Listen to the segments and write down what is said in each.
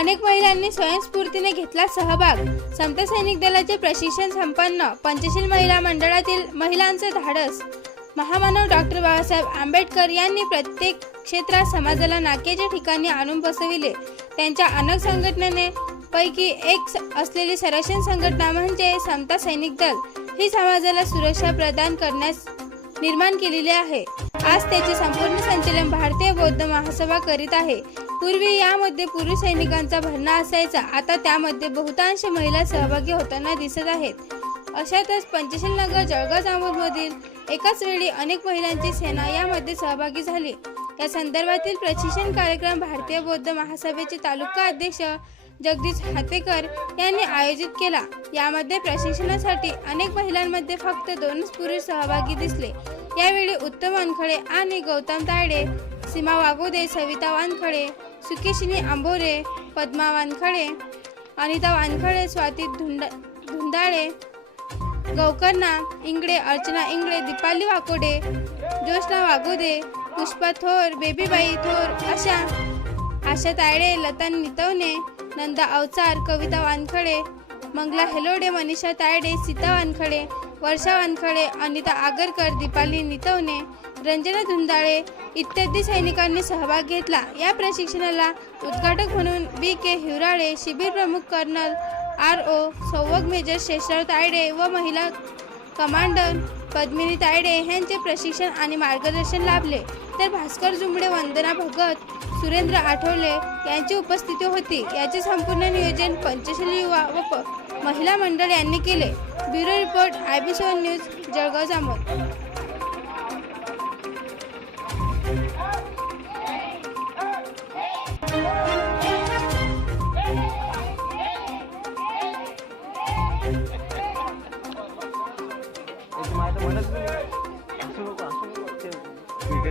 अनेक महिलांनी स्वयंस्फूर्तीने घेतला सहभाग. संत सैनिक दलाचे प्रशिक्षण संपन्न. पंचशील महिला मंडळातील महिलांचं धाडस. महामानव डॉक्टर बाबासाहेब आंबेडकर यांनी प्रत्येक क्षेत्रात समाजाला नाक्याच्या ठिकाणी आणून बसविले. त्यांच्या अनेक संघटनेने पैकी एक स- असलेली संरक्षण संघटना म्हणजे समता सैनिक दल. ही समाजाला सुरक्षा प्रदान करण्यास निर्माण केलेली आहे. आज त्याचे संपूर्ण संचलन भारतीय बौद्ध महासभा करीत आहे. पूर्वी यामध्ये पुरुष सैनिकांचा भरणा असायचा. आता त्यामध्ये बहुतांश महिला सहभागी होताना दिसत आहेत. अशातच पंचशील नगर जळगाव जामोदमधील एकाच वेळी अनेक महिलांची सेना यामध्ये सहभागी झाली. या संदर्भातील प्रशिक्षण कार्यक्रम भारतीय बौद्ध महासभेचे तालुका अध्यक्ष जगदीश हातेकर यांनी आयोजित केला. यामध्ये प्रशिक्षणासाठी अनेक महिलांमध्ये फक्त दोनच पुरुष सहभागी दिसले. यावेळी उत्तम वानखळे आणि गौतम तायडे सीमा वागोदे सविता वानखळे सुकेशिनी आंबोरे पद्मा वानखळे अनिता वानखळे स्वाती धुंडा धुंदाळे गौकर्णा इंगडे अर्चना इंगडे दीपाली वाकोडे ज्योत्ना वागोदे पुष्पा थोर बेबीबाई थोर अशा आशा तायडे लता नितवणे नंदा अवचार कविता वानखळे मंगला हेलोडे मनीषा तायडे सीता वानखळे वर्षा वानखळे अनिता आगरकर दीपाली नितवणे रंजना धुंदाळे इत्यादी सैनिकांनी सहभाग घेतला. या प्रशिक्षणाला उद्घाटक म्हणून बी के हिवराळे शिबिर प्रमुख कर्नल आर ओ सौवग मेजर शेषराव तायडे व महिला कमांडर पद्मिनी तायडे यांचे प्रशिक्षण आणि मार्गदर्शन लाभले. तर भास्कर जुंबडे वंदना भगत सुरेंद्र आठवले यांची उपस्थिती होती. याचे संपूर्ण नियोजन पंचशील युवा व महिला मंडळ यांनी केले. bureau report I B seven news Jalgaon Jamod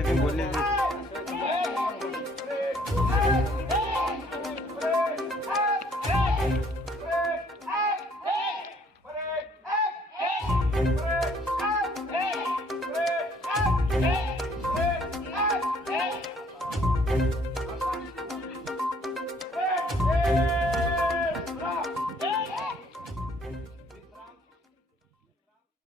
एक